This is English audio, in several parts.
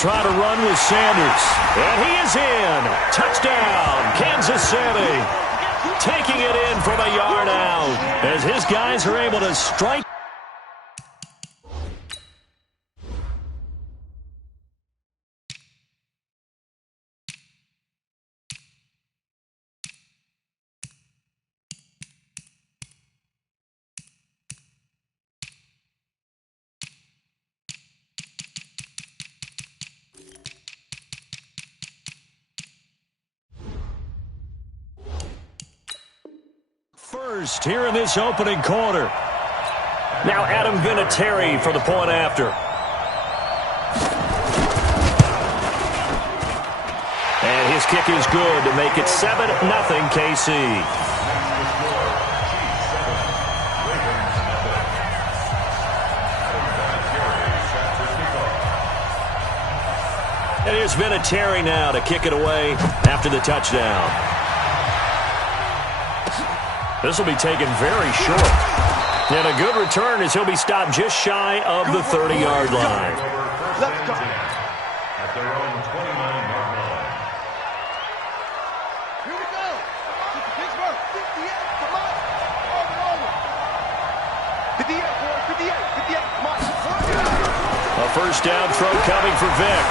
Try to run with Sanders. And he is in. Touchdown, Kansas City. Taking it in from a yard out as his guys are able to strike. First here in this opening quarter. Now Adam Vinatieri for the point after. And his kick is good to make it 7-0 KC. And here's Vinatieri now to kick it away after the touchdown. This will be taken very short. And a good return as he'll be stopped just shy of the 30-yard line. Let's go. At their own 29-yard line. Here we go. Pittsburgh, 58, come on. Over. 58, boy, 58, come on. A first down throw coming for Vic.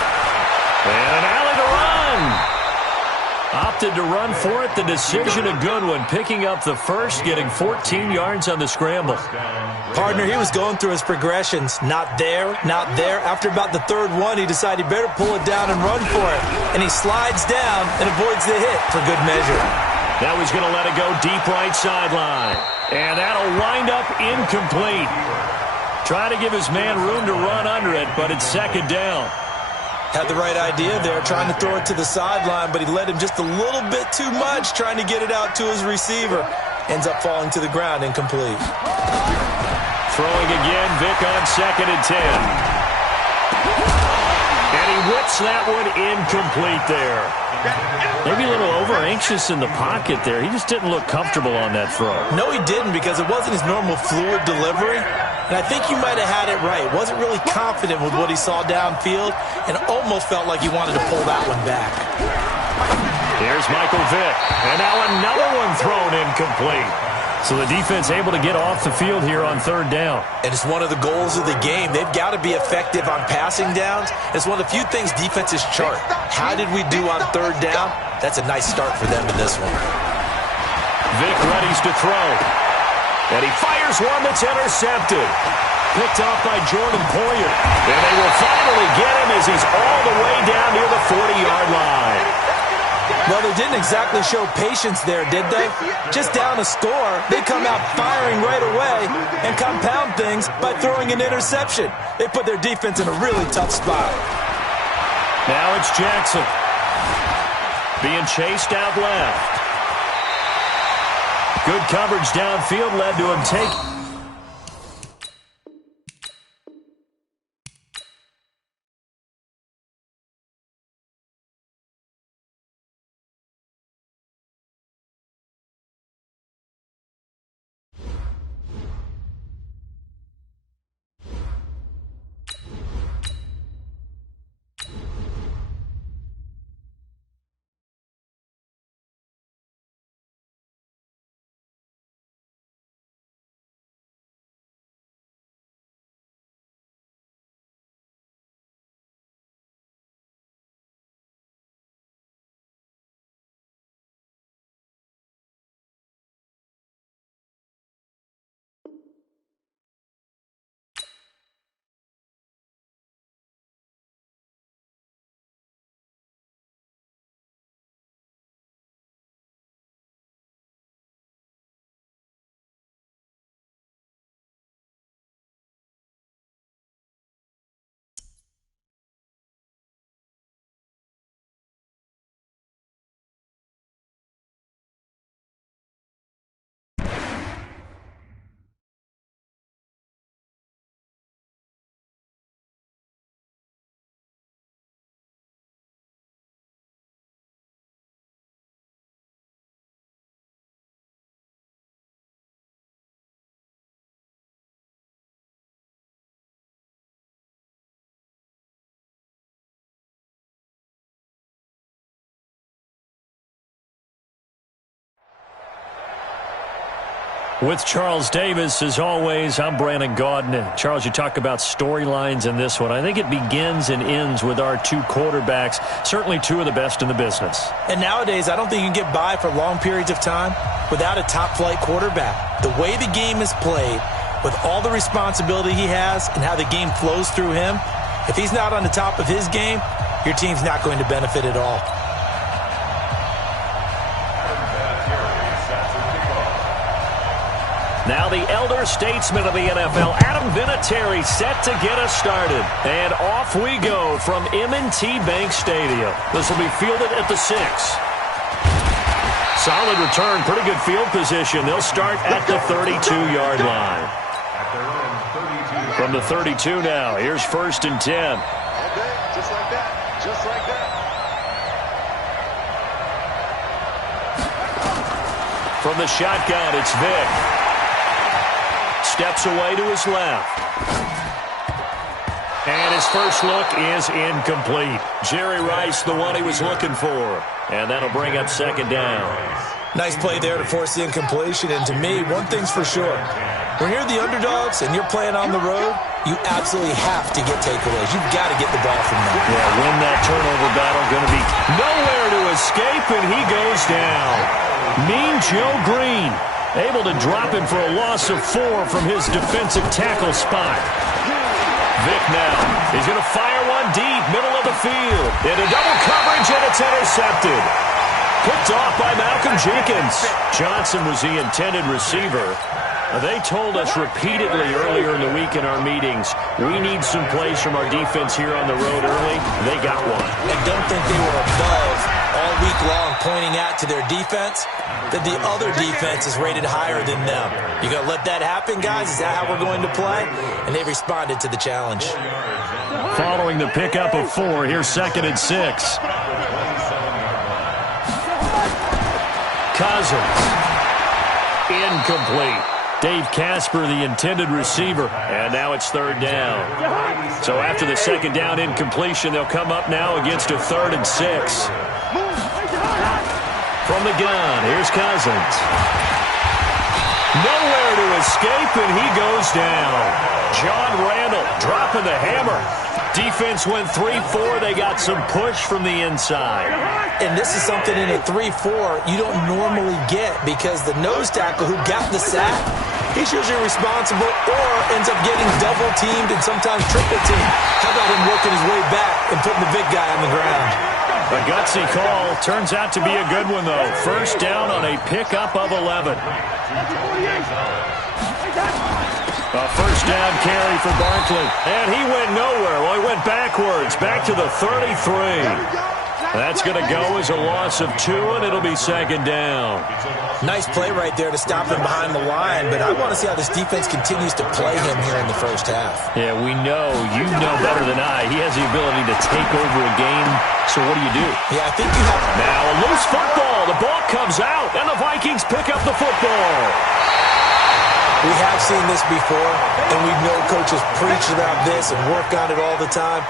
And an alley to run. Opted to run for it. The decision a good one. Picking up the first, getting 14 yards on the scramble. Partner, he was going through his progressions. Not there, not there. After about the third one, he decided he better pull it down and run for it. And he slides down and avoids the hit for good measure. Now he's going to let it go deep right sideline. And that'll wind up incomplete. Trying to give his man room to run under it, but it's second down. Had the right idea there, trying to throw it to the sideline, but he let him just a little bit too much, trying to get it out to his receiver. Ends up falling to the ground, incomplete. Throwing again, Vic on 2nd and 10. And he whips that one incomplete there. Maybe a little over-anxious in the pocket there. He just didn't look comfortable on that throw. No, he didn't, because it wasn't his normal fluid delivery. And I think you might have had it right. Wasn't really confident with what he saw downfield and almost felt like he wanted to pull that one back. Here's Michael Vick. And now another one thrown incomplete. So the defense able to get off the field here on third down. And it's one of the goals of the game. They've got to be effective on passing downs. It's one of the few things defenses chart. How did we do on third down? That's a nice start for them in this one. Vick readies to throw. And he fires one that's intercepted. Picked off by Jordan Poyer. And they will finally get him as he's all the way down near the 40-yard line. Well, they didn't exactly show patience there, did they? Just down a score, they come out firing right away and compound things by throwing an interception. They put their defense in a really tough spot. Now it's Jackson. Being chased out left. Good coverage downfield led to him taking. With Charles Davis, as always, I'm Brandon Gaudin. Charles, you talk about storylines in this one. I think it begins and ends with our two quarterbacks, certainly two of the best in the business. And nowadays, I don't think you can get by for long periods of time without a top-flight quarterback. The way the game is played, with all the responsibility he has and how the game flows through him, if he's not on the top of his game, your team's not going to benefit at all. Now the elder statesman of the NFL, Adam Vinatieri, set to get us started. And off we go from M&T Bank Stadium. This will be fielded at the 6. Solid return, pretty good field position. They'll start at the 32-yard line. From the 32 now, here's 1st and 10. All day, just like that, just like that. From the shotgun, it's Vic. Steps away to his left. And his first look is incomplete. Jerry Rice, the one he was looking for. And that'll bring up 2nd down. Nice play there to force the incompletion. And to me, one thing's for sure. When you're the underdogs and you're playing on the road, you absolutely have to get takeaways. You've got to get the ball from them. Yeah, win that turnover battle. Going to be nowhere to escape, and he goes down. Mean Joe Green able to drop him for a loss of 4 from his defensive tackle spot. Vic now. He's going to fire one deep, middle of the field. Into double coverage, and it's intercepted. Picked off by Malcolm Jenkins. Johnson was the intended receiver. They told us repeatedly earlier in the week in our meetings, we need some plays from our defense here on the road early. They got one. I don't think they were above all week long pointing out to their defense that the other defense is rated higher than them. You going to let that happen, guys? Is that how we're going to play? And they responded to the challenge. Following the pickup of 4, here's 2nd and 6. Cousins. Incomplete. Dave Casper, the intended receiver. And now it's 3rd down. So after the 2nd down incompletion, they'll come up now against a 3rd and 6. From the gun, here's Cousins. Nowhere to escape, and he goes down. John Randall dropping the hammer. Defense went 3-4. They got some push from the inside. And this is something in a 3-4 you don't normally get because the nose tackle who got the sack, he's usually responsible or ends up getting double-teamed and sometimes triple-teamed. How about him working his way back and putting the big guy on the ground? A gutsy call. Turns out to be a good one, though. 1st down on a pickup of 11. A 1st down carry for Barkley. And he went nowhere. Well, he went backwards, back to the 33. That's going to go as a loss of 2, and it'll be 2nd down. Nice play right there to stop him behind the line, but I want to see how this defense continues to play him here in the 1st half. Yeah, we know. You know better than I. He has the ability to take over a game, so what do? Yeah, I think you have... Now a loose football. The ball comes out, and the Vikings pick up the football. We have seen this before, and we know coaches preach about this and work on it all the time.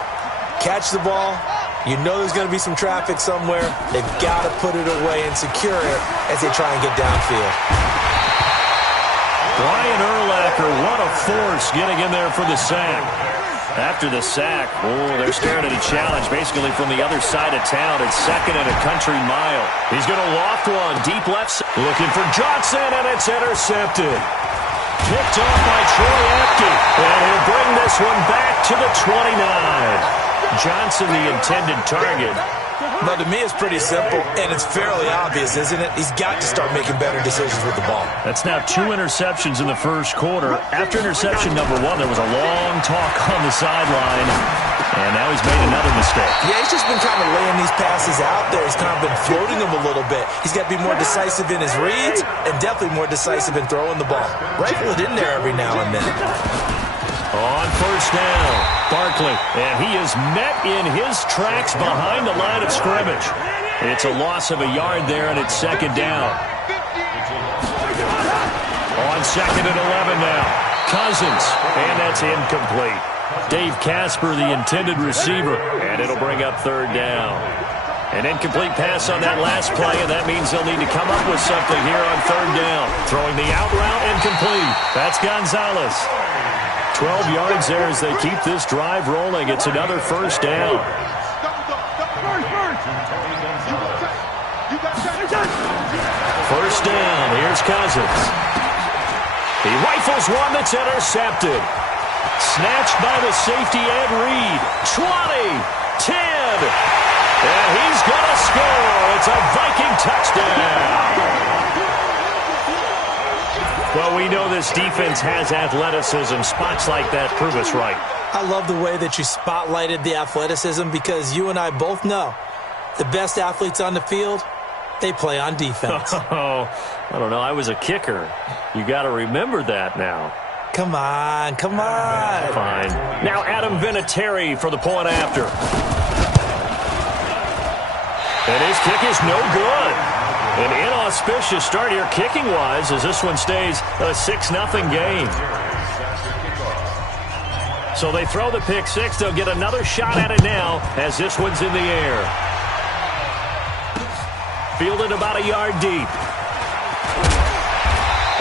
Catch the ball. You know there's going to be some traffic somewhere. They've got to put it away and secure it as they try and get downfield. Brian Urlacher, what a force getting in there for the sack. After the sack, they're staring at a challenge basically from the other side of town. It's 2nd and a country mile. He's going to loft one deep left. Looking for Johnson, and it's intercepted. Picked off by Troy Apke. And he'll bring this one back to the 29. Johnson, the intended target. But to me, it's pretty simple, and it's fairly obvious, isn't it? He's got to start making better decisions with the ball. That's now 2 interceptions in the 1st quarter. After interception number 1, there was a long talk on the sideline, and now he's made another mistake. Yeah, he's just been kind of laying these passes out there. He's kind of been floating them a little bit. He's got to be more decisive in his reads and definitely more decisive in throwing the ball. Rifle it in there every now and then. On 1st down, Barkley, and he is met in his tracks behind the line of scrimmage. It's a loss of a yard there, and it's 2nd down. On 2nd and 11 now, Cousins, and that's incomplete. Dave Casper, the intended receiver, and it'll bring up 3rd down. An incomplete pass on that last play, and that means they'll need to come up with something here on third down. Throwing the out route incomplete. That's Gonzalez. 12 yards there as they keep this drive rolling. It's another first down. First down. Here's Cousins. He rifles one that's intercepted. Snatched by the safety Ed Reed. 20, 10. And he's going to score. It's a Viking touchdown. Well, we know this defense has athleticism. Spots like that prove us right. I love the way that you spotlighted the athleticism because you and I both know the best athletes on the field, they play on defense. Oh, I don't know. I was a kicker. You got to remember that now. Come on, come on. Fine. Now Adam Vinatieri for the point after. And his kick is no good. An inauspicious start here kicking-wise as this one stays a 6-0 game. So they throw the pick six. They'll get another shot at it now as this one's in the air. Fielded about a yard deep.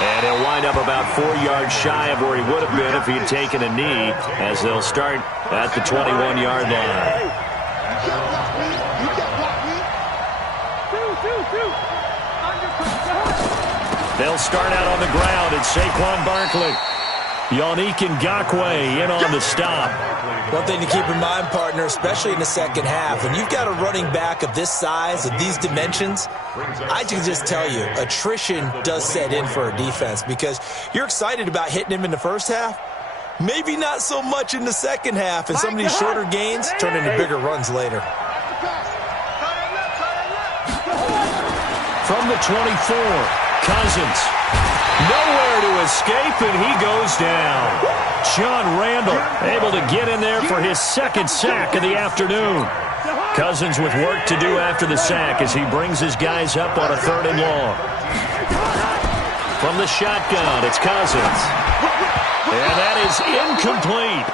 And he'll wind up about 4 yards shy of where he would have been if he had taken a knee as they'll start at the 21-yard line. They'll start out on the ground. It's Saquon Barkley. Yannick Ngakoue in on the stop. One thing to keep in mind, partner, especially in the second half, when you've got a running back of this size, of these dimensions, I can just tell you, attrition does set in for a defense because you're excited about hitting him in the first half. Maybe not so much in the second half, and some of these shorter gains turn into bigger runs later. From the 24. Cousins, nowhere to escape, and he goes down. John Randall able to get in there for his second sack of the afternoon. Cousins with work to do after the sack as he brings his guys up on a 3rd and long. From the shotgun, it's Cousins. And that is incomplete.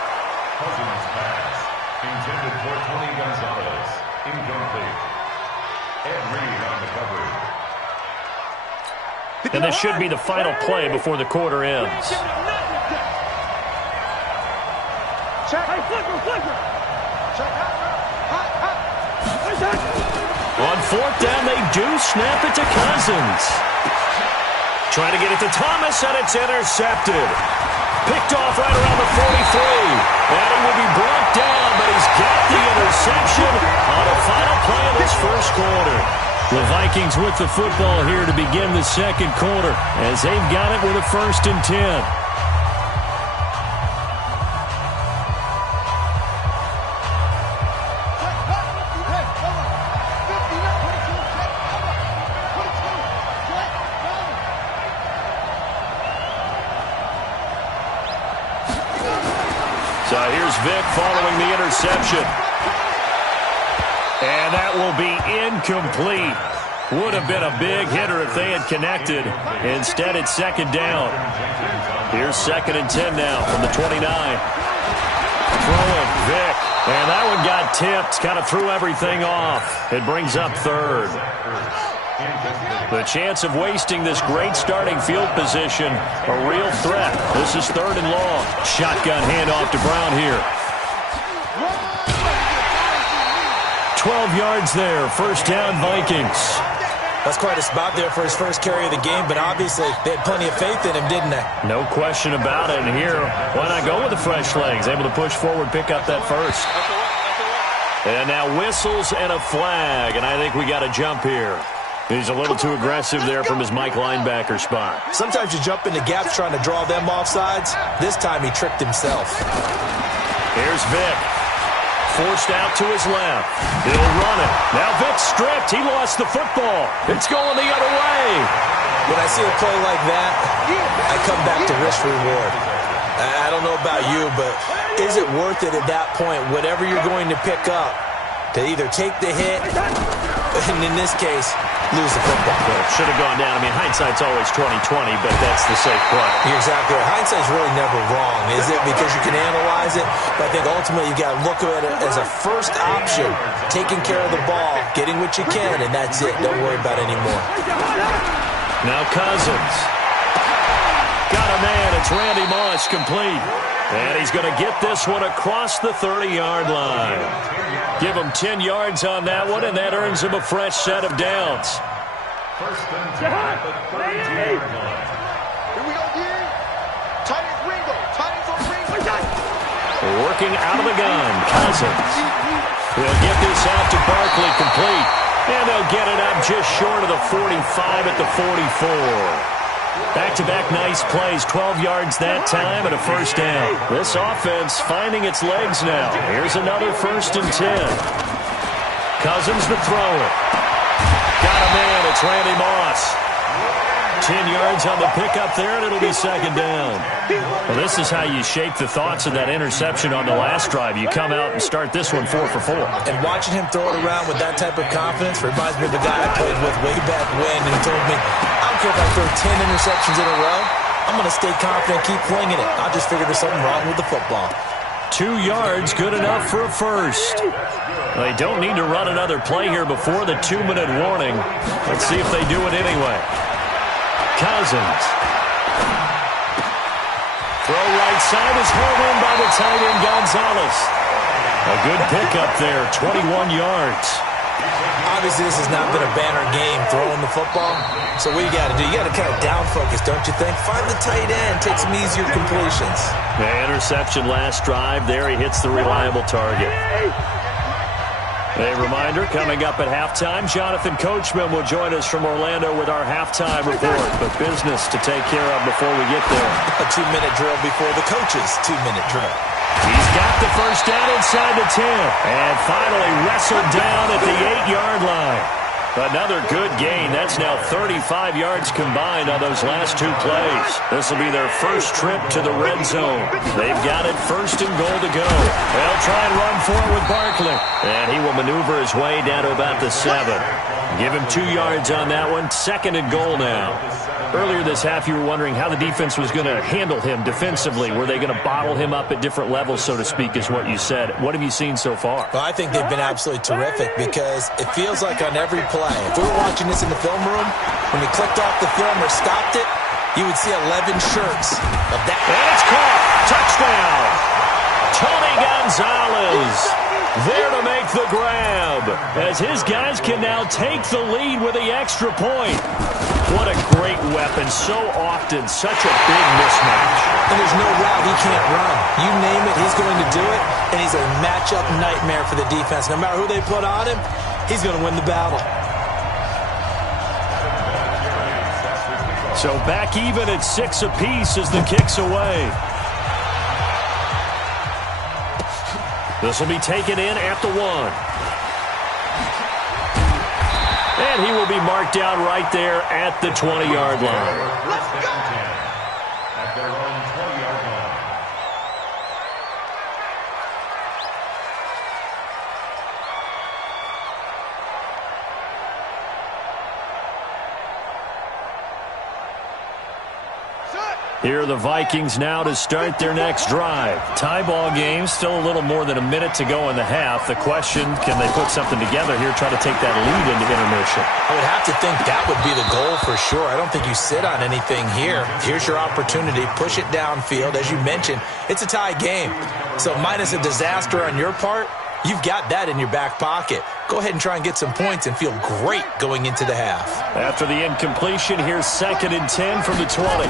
Cousins pass. Intended for Tony Gonzalez. Incomplete. Ed Reed on the coverage. And this should be the final play before the quarter ends. On 4th down, they do snap it to Cousins. Trying to get it to Thomas, and it's intercepted. Picked off right around the 43. And he will be brought down, but he's got the interception on the final play of this first quarter. The Vikings with the football here to begin the second quarter as they've got it with a 1st and 10. So here's Vic following the interception. And that will be incomplete. Would have been a big hitter if they had connected. Instead, it's 2nd down. Here's 2nd and 10 now from the 29. Throwing Vic. And that one got tipped. Kind of threw everything off. It brings up 3rd. The chance of wasting this great starting field position, a real threat. This is 3rd and long. Shotgun handoff to Brown here. 12 yards there. First down, Vikings. That's quite a spot there for his first carry of the game, but obviously they had plenty of faith in him, didn't they? No question about it. And here, why not go with the fresh legs? Able to push forward, pick up that first. And now whistles and a flag, and I think we got a jump here. He's a little too aggressive there from his Mike linebacker spot. Sometimes you jump into gaps trying to draw them off sides. This time he tricked himself. Here's Vic. Forced out to his left. He'll run it. Now Vic stripped. He lost the football. It's going the other way. When I see a play like that, I come back to risk reward. I don't know about you, but is it worth it at that point, whatever you're going to pick up, to either take the hit, and in this case, lose the football. Should have gone down. I mean, hindsight's always 20/20, but that's the safe play. You're exactly right. Hindsight's really never wrong, is it? Because you can analyze it, but I think ultimately you got to look at it as a first option, taking care of the ball, getting what you can, and that's it. Don't worry about it anymore. Now Cousins. Got a man. It's Randy Moss, complete. And he's going to get this one across the 30-yard line. Give him 10 yards on that one, and that earns him a fresh set of downs. First and 10 at the 32-yard line. Here we go, here. Tight end Ringo. Tight ends on Ringo. Working out of the gun, Cousins. He'll get this out to Barkley, complete. And they'll get it up just short of the 45 at the 44. Back-to-back nice plays, 12 yards that time and a first down. This offense finding its legs now. Here's another first and 10. Cousins to throw it. Got a man, it's Randy Moss. 10 yards on the pickup there, and it'll be second down. Well, this is how you shake the thoughts of that interception on the last drive. You come out and start this one 4 for 4. And watching him throw it around with that type of confidence reminds me of the guy I played with way back when, and he told me, I don't care if I throw 10 interceptions in a row, I'm going to stay confident, keep flinging it. I just figured there's something wrong with the football. 2 yards, good enough for a first. They don't need to run another play here before the 2-minute warning. Let's see if they do it anyway. Cousins. Throw right side is held in by the tight end Gonzalez. A good pickup there, 21 yards. Obviously, this has not been a banner game throwing the football. So what you got to do, you got to kind of down focus, don't you think? Find the tight end, take some easier completions. The interception last drive there. He hits the reliable target. A reminder, coming up at halftime, Jonathan Coachman will join us from Orlando with our halftime report. But business to take care of before we get there. A 2-minute drill before the coach's 2-minute drill. He's got the first down inside the 10. And finally wrestled down at the 8-yard line. Another good gain. That's now 35 yards combined on those last 2 plays. This will be their first trip to the red zone. They've got it first and goal to go. They'll try and run for it with Barkley. And he will maneuver his way down to about the 7. Give him 2 yards on that one. Second and goal now. Earlier this half, you were wondering how the defense was going to handle him defensively. Were they going to bottle him up at different levels, so to speak, is what you said. What have you seen so far? Well, I think they've been absolutely terrific because it feels like on every play, if we were watching this in the film room, when he clicked off the film or stopped it, you would see 11 shirts of that. And it's caught. Touchdown. Tony Gonzalez there to make the grab as his guys can now take the lead with the extra point. What a great weapon. So often, such a big mismatch. And there's no route he can't run. You name it, he's going to do it, and he's a matchup nightmare for the defense. No matter who they put on him, he's going to win the battle. So back even at 6 apiece as the kick's away. This will be taken in at the 1. And he will be marked down right there at the 20-yard line. At their own 20-yard line. Here are the Vikings now to start their next drive. Tie ball game, still a little more than a minute to go in the half. The question, can they put something together here, try to take that lead into intermission? I would have to think that would be the goal for sure. I don't think you sit on anything here. Here's your opportunity. Push it downfield. As you mentioned, it's a tie game. So minus a disaster on your part, you've got that in your back pocket. Go ahead and try and get some points and feel great going into the half. After the incompletion, here's 2nd and 10 from the 20.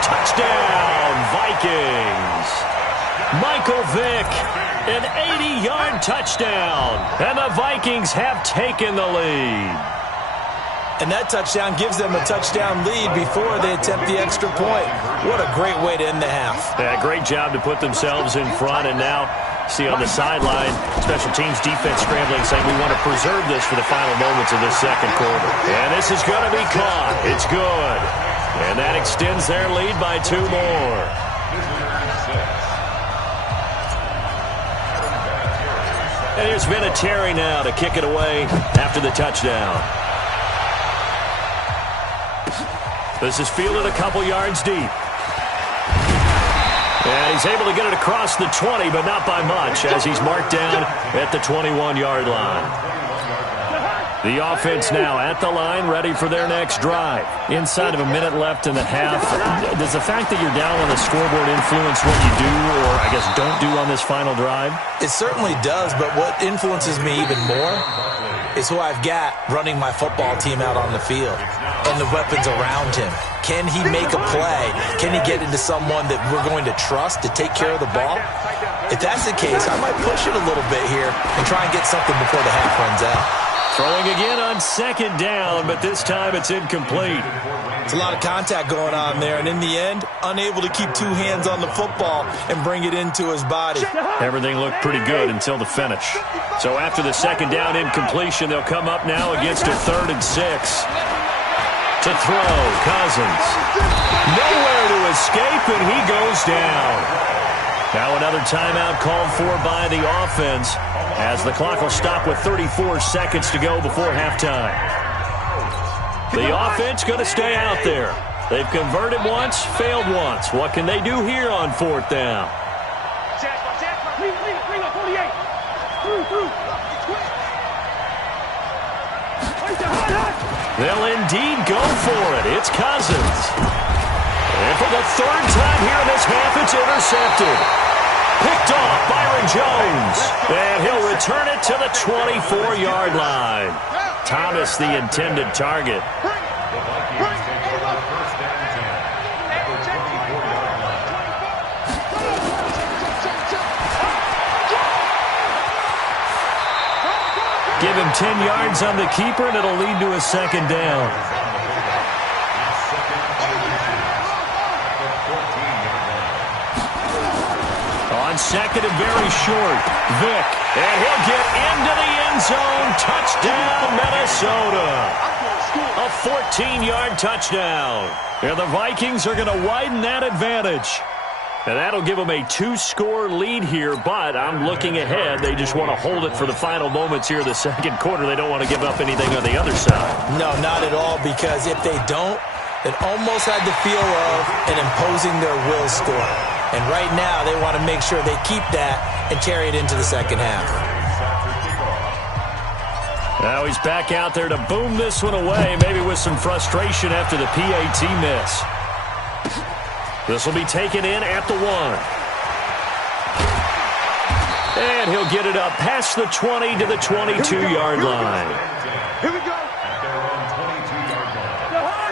Touchdown, Vikings. Michael Vick, an 80-yard touchdown. And the Vikings have taken the lead. And that touchdown gives them a touchdown lead before they attempt the extra point. What a great way to end the half. Yeah, great job to put themselves in front, and now See on the sideline, special teams defense scrambling, saying we want to preserve this for the final moments of this second quarter. And this is going to be caught. It's good. And that extends their lead by 2 more. And there's Vinatieri now to kick it away after the touchdown. This is fielded a couple yards deep. And he's able to get it across the 20, but not by much, as he's marked down at the 21-yard line. The offense now at the line, ready for their next drive. Inside of a minute left in the half, does the fact that you're down on the scoreboard influence what you do, or I guess don't do on this final drive? It certainly does, but what influences me even more is who I've got running my football team out on the field and the weapons around him. Can he make a play? Can he get into someone that we're going to trust to take care of the ball? If that's the case, I might push it a little bit here and try and get something before the half runs out. Throwing again on second down, but this time it's incomplete. It's a lot of contact going on there, and in the end, unable to keep 2 hands on the football and bring it into his body. Everything looked pretty good until the finish. So after the second down incompletion, they'll come up now against a 3rd and 6. To throw, Cousins. Nowhere to escape, and he goes down. Now another timeout called for by the offense, as the clock will stop with 34 seconds to go before halftime. The offense going to stay out there. They've converted once, failed once. What can they do here on 4th down? They'll indeed go for it. It's Cousins. And for the 3rd time here in this half, it's intercepted. Picked off Byron Jones. And he'll return it to the 24-yard line. Thomas, the intended target. Give him 10 yards on the keeper, and it'll lead to a 2nd down. On 2nd and very short, Vick, and he'll get into the end zone. Touchdown, Minnesota. A 14-yard touchdown. And the Vikings are going to widen that advantage. And that'll give them a 2-score lead here, but I'm looking ahead. They just want to hold it for the final moments here of the second quarter. They don't want to give up anything on the other side. No, not at all, because if they don't, it almost had the feel of an imposing their will score. And right now, they want to make sure they keep that and carry it into the second half. Now he's back out there to boom this one away, maybe with some frustration after the PAT miss. This will be taken in at the 1. And he'll get it up past the 20 to the 22-yard line. Here we go.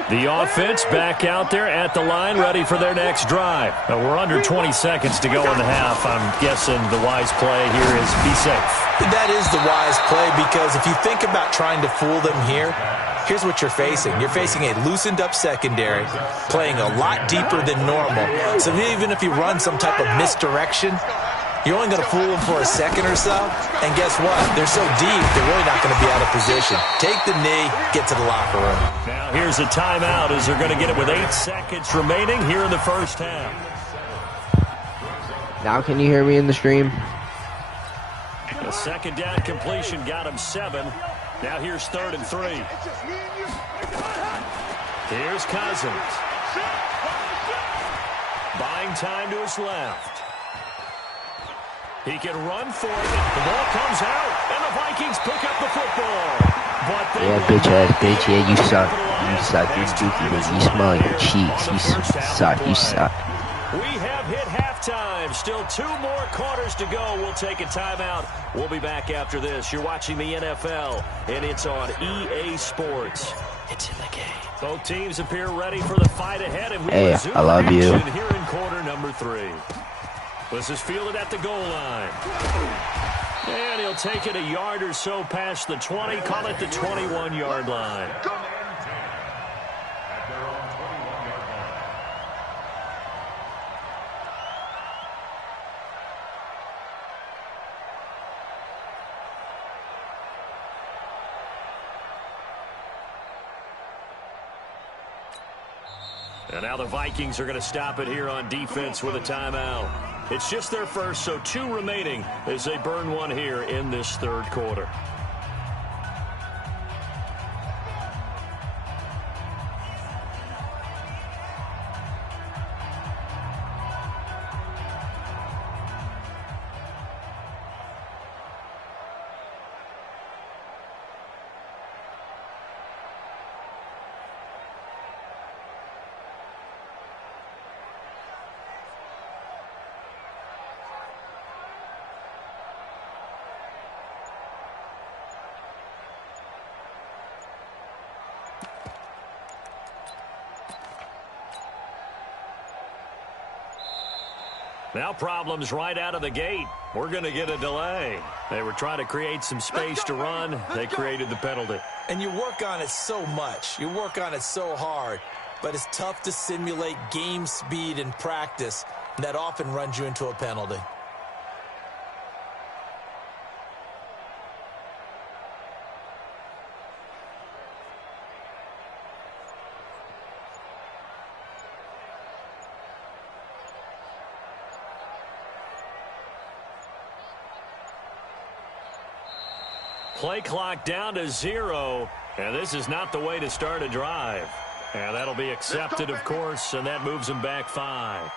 The offense back out there at the line, ready for their next drive. Now we're under 20 seconds to go in the half. I'm guessing the wise play here is be safe. That is the wise play, because if you think about trying to fool them here, here's what you're facing. You're facing a loosened-up secondary, playing a lot deeper than normal. So even if you run some type of misdirection, you're only going to fool them for a second or so. And guess what? They're so deep, they're really not going to be out of position. Take the knee, get to the locker room. Now here's a timeout as they're going to get it with 8 seconds remaining here in the first half. Now can you hear me in the stream? The second down completion got him 7. Now here's 3rd and 3. Here's Cousins. Buying time to his left. He can run for it. The ball comes out, and the Vikings pick up the football. But Yeah, bitch ass bitch. Yeah, you suck. You suck. You're stupid. You smell your cheeks. You suck. You suck. We have hit halftime. Still 2 more quarters to go. We'll take a timeout. We'll be back after this. You're watching the NFL, and it's on EA Sports. It's in the game. Both teams appear ready for the fight ahead, and we resume I love you. action here in quarter number 3. This is fielded at the goal line. And he'll take it a yard or so past the 20, call it the 21-yard line. And now the Vikings are going to stop it here on defense with a timeout. It's just their first, so 2 remaining as they burn one here in this third quarter. Now problems right out of the gate. We're going to get a delay. They were trying to create some space to run. They created the penalty. And you work on it so much. You work on it so hard. But it's tough to simulate game speed in practice. That often runs you into a penalty. Play clock down to 0, and this is not the way to start a drive. And that'll be accepted, of course, and that moves them back 5.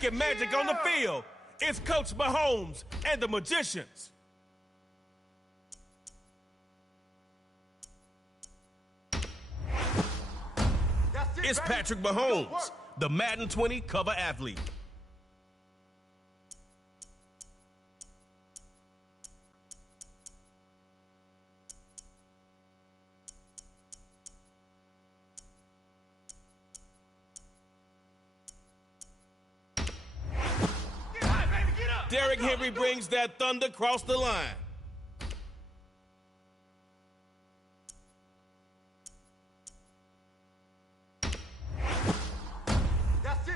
making magic on the field. It's Coach Mahomes and the Magicians. It's Patrick Mahomes, the Madden 20 cover athlete. Derrick Henry brings that thunder across the line.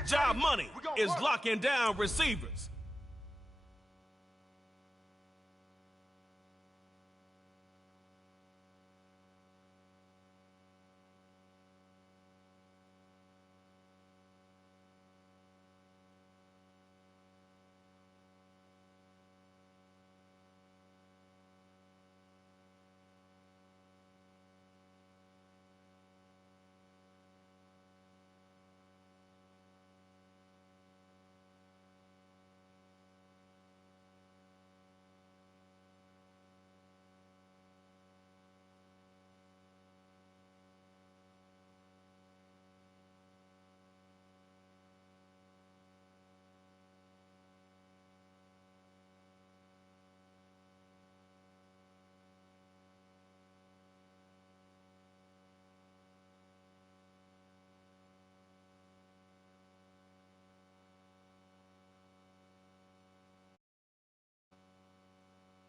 Job Money is locking down receivers.